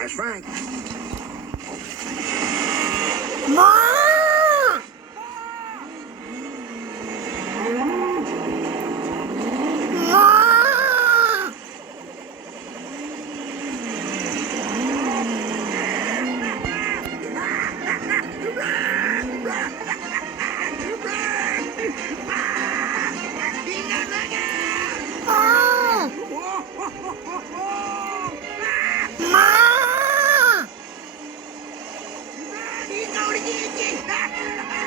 That's right. Ma! Ma! Oh! Ma! He's going to get you.